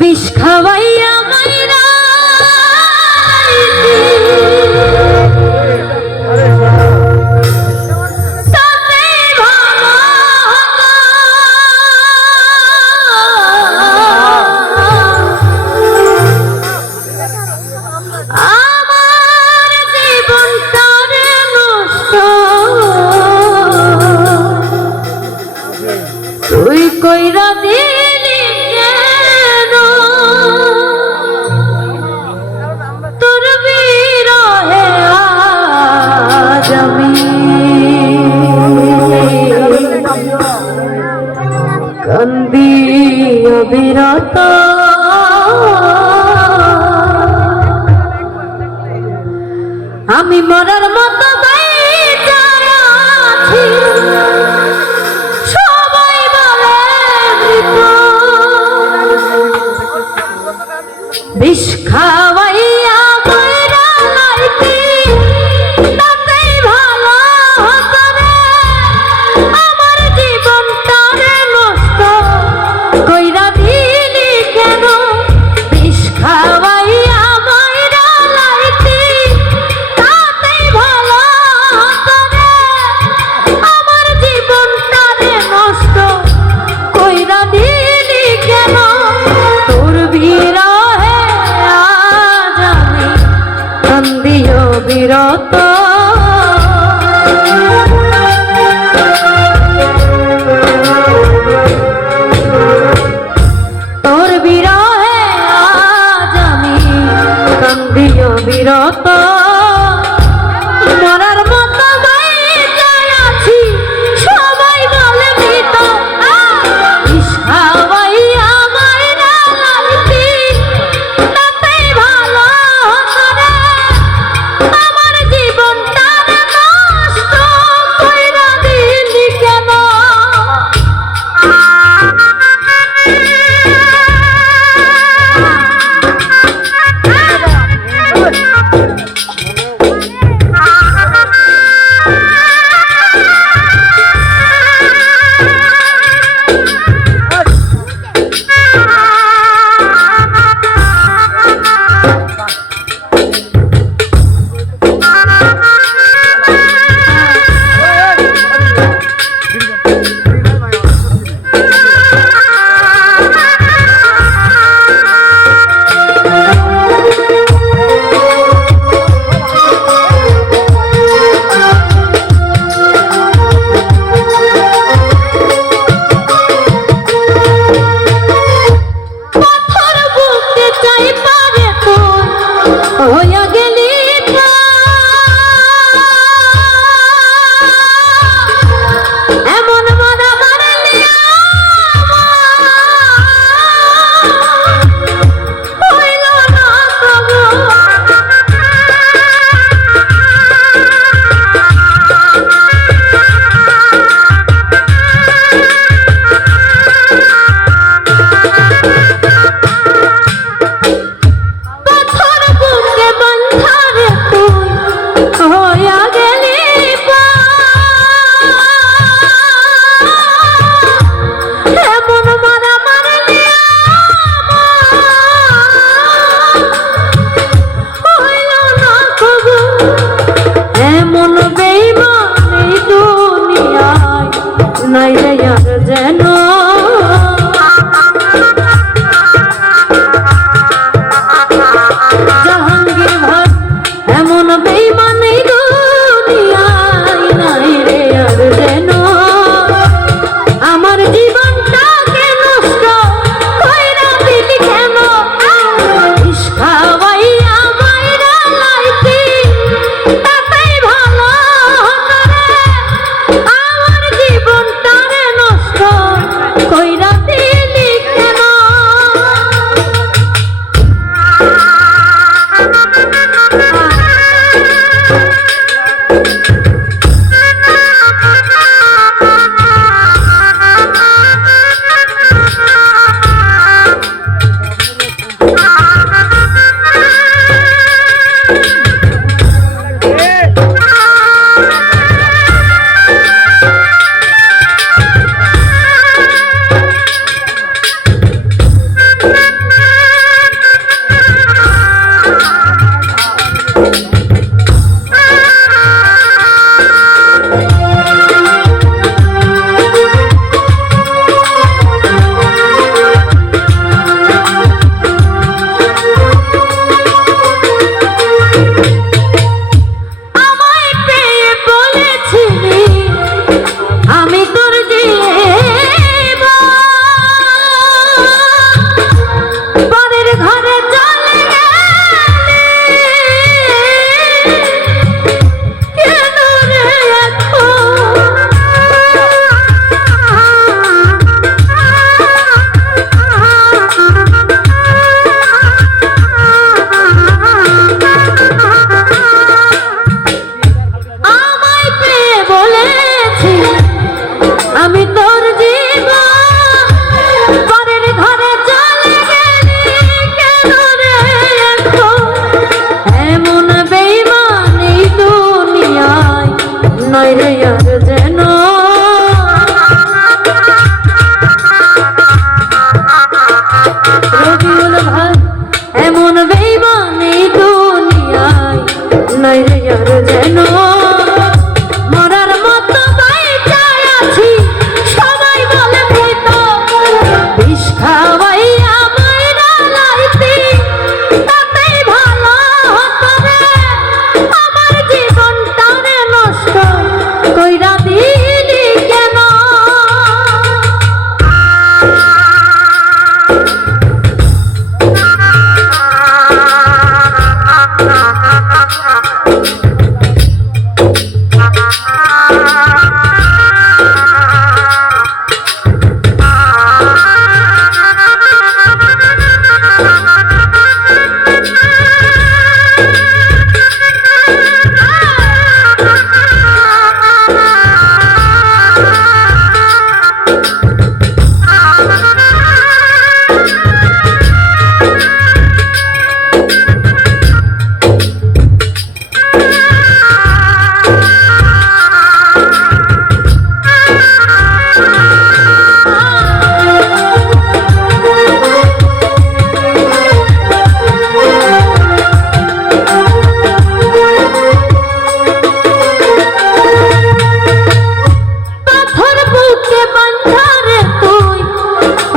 বিষ খাওয়াইয়া Vixe! oh নয় নয় রে আর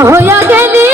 হইয়া গেলি